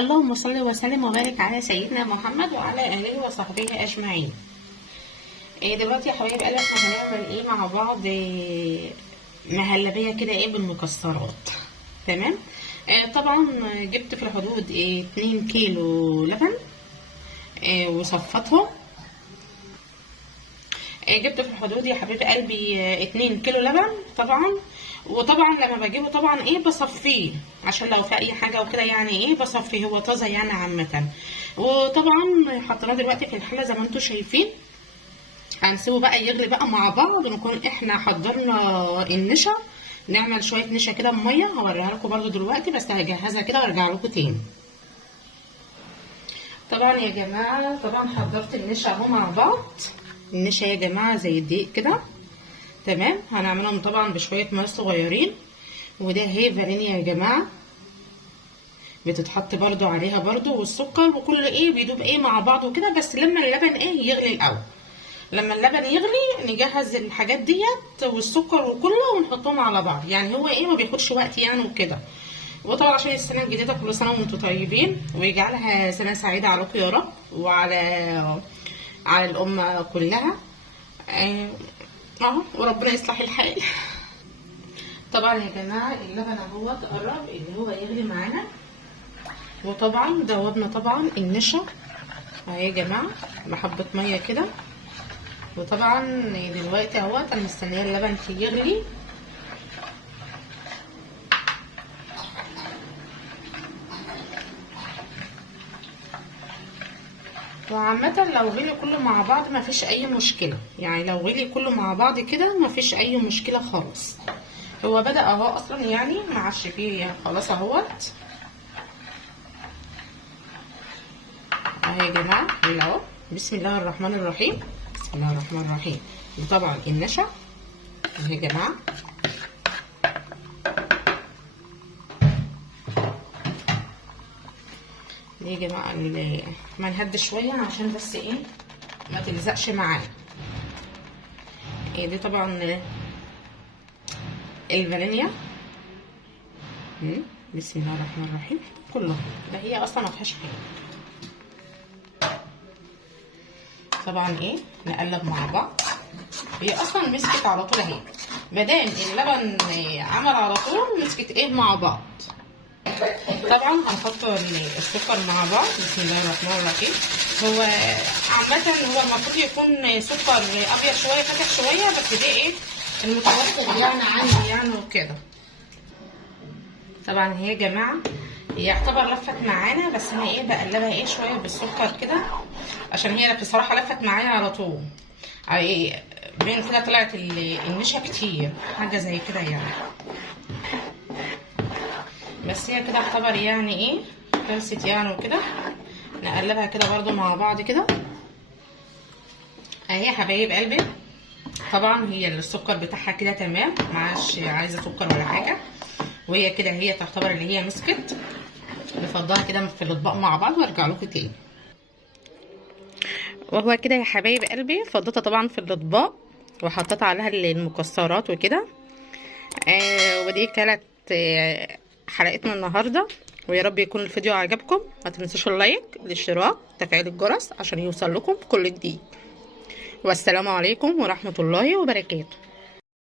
اللهم صل وسلم وبارك على سيدنا محمد وعلى اله وصحبه اجمعين. دلوقتي يا حبايب قلبي احنا هنعمل ايه مع بعض؟ مهلبيه كده بالمكسرات. تمام. طبعا جبت في الحدود 2 كيلو لبن وصفتهم. جبت في الحدود يا حبيب قلبي 2 كيلو لبن طبعا. وطبعا لما بجيبه طبعا بصفيه عشان لو في اي حاجه وكده، يعني بصفيه، هو طازه يعني عامه. وطبعا حطيناه دلوقتي في الحله زي ما انتم شايفين. هنسيبه بقى يغلي بقى مع بعض، ونكون احنا حضرنا النشا. نعمل شويه نشا كده بميه، هوريها لكم برده دلوقتي، بس هجهزها كده وارجع لكم تاني. طبعا يا جماعه حضرت النشا اهو مع بعض. النشا يا جماعه زي الدقيق كده. تمام. هنعملهم طبعا بشويه ميه صغيرين. وده هي فانيليا يا جماعه، بتتحط برده عليها برده، والسكر، وكل بيدوب مع بعض وكده. بس لما اللبن يغلي الاول. لما اللبن يغلي نجهز الحاجات ديت والسكر وكله ونحطهم على بعض. يعني هو ما بياخدش وقت يعني وكده. وطبعا عشان السنه الجديده كل سنه وانتم طيبين، ويجعلها سنه سعيده عليكم يا رب، وعلى الامه كلها. وربنا يصلح الحال. طبعا يا جماعه اللبن اهوت قرب اللي هو يغلي معانا. وطبعا دوبنا طبعا النشا اهي يا جماعه بحبه ميه كده. وطبعا دلوقتي اهوت انا مستنيه اللبن يغلي. وعامة لو غلي كله مع بعض مفيش اي مشكلة، يعني لو غلي كله مع بعض كده مفيش اي مشكلة خالص. هو بدأ اهو اصلا يعني معش فيه خلاص اهوت اهي يا جماعة اهو. بسم الله الرحمن الرحيم. بسم الله الرحمن الرحيم. وطبعا النشا اهي يا جماعة. دي يا جماعة ما نهدي شوية عشان بس ما تلزقش معانا. دي طبعا الفانيليا. بسم الله الرحمن الرحيم. كله ده هي اصلا ما فيهاش حاجة. طبعا نقلب مع بعض. هي اصلا مسكت على طول اهي، مادام اللبن عمل على طول مسكت مع بعض. طبعا هنحط السكر مع بعض. بسم الله الرحمن الرحيم. هو عامة هو المفروض يكون سكر ابيض شوية فاتح شوية، بس ده المتوسط يعني عندي يعني وكده. طبعا هي يا جماعة يعتبر لفت معانا، بس انا بقلبها شوية بالسكر كده، عشان هي بصراحة لفت معايا على طول. بين كده طلعت النشا كتير، حاجة زي كده يعني. بس هي كده اعتبر يعني خلصت يعني وكده. نقلبها كده برضو مع بعض كده اهي يا حبايب قلبي. طبعا هي السكر بتاعها كده تمام، معاش عايزه سكر ولا حاجه. وهي كده هي تعتبر اللي هي مسكت. نفضها كده في الاطباق مع بعض وارجع لكم تاني. وهو كده يا حبايب قلبي فضيتها طبعا في الاطباق، وحطيت عليها المكسرات وكده. ودي كانت حلقتنا النهارده. ويا رب يكون الفيديو عجبكم. ما تنسوش اللايك، الاشتراك، تفعيل الجرس عشان يوصل لكم كل جديد. والسلام عليكم ورحمة الله وبركاته.